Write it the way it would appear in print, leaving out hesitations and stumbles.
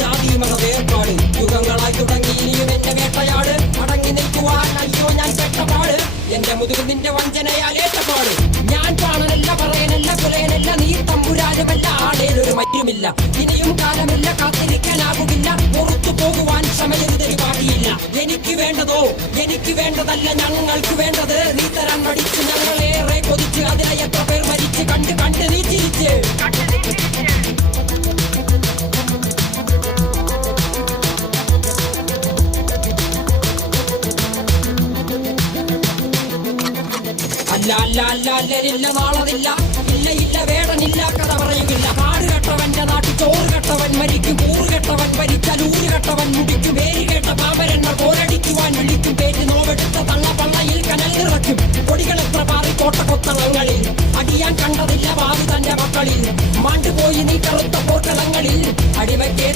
ജാതി മത വേർപാട് യുഗങ്ങളായി തുടങ്ങി ഇനിയും എന്റെ വേട്ടയാട് അടങ്ങി നിൽക്കുവാൻ അയ്യോ ഞാൻ പെട്ടപാട് എന്റെ മുതുകിൽ നിന്റെ വഞ്ചനയാലേറ്റപാട് ഞാൻ കാണനല്ല പറയനല്ല കുലയനല്ല നീ തമ്പുരാനുമല്ല ആടേലൊരു മറ്റുമില്ല ഇനിയും കാലമില്ല കാത്തിരിക്കാനാകുകില്ല പുറത്തു പോകുവാൻ ക്ഷമയൊരു പാടിയില്ല എനിക്ക് വേണ്ടതോ എനിക്ക് വേണ്ടതല്ല ഞങ്ങൾക്ക് വേണ്ടത് നീ തരാൻ പഠിച്ച് ഞങ്ങളേറെ കൊതിച്ച് അതിലെ എത്ര പേർ മരിച്ച് കണ്ട് കണ്ട് നീ ചിരിച്ച് അല്ല അല്ല അല്ല അല്ലരില്ല നാളതില്ല ഇല്ല ഇല്ല വേടനില്ല കഥ പറയുകില്ല കാട് കെട്ടവന്റെ നാട്ടിൽ ചോറ് കെട്ടവൻ മരിക്കും കൂറ് കെട്ടവൻ ഭരിച്ചാൽ ഊര് കെട്ടവൻ മുടിക്കും പേര് കേട്ട പാമ്പരെണ്ണ പോരടിക്കുവാൻ വിളിക്കും പേര് നോവെടുത്ത തള്ള പള്ളയിൽ കനൽ നിറയ്ക്കും കൊടികൾ എത്ര പാറി കോട്ടക്കൊത്തളങ്ങളിൽ അടിയാൻ കണ്ടതില്ല ഭാവി തന്റെ മക്കളിൽ മാണ്ടുപോയി നീ കറുത്ത പോർക്കളങ്ങളിൽ അടിമയ്ക്ക്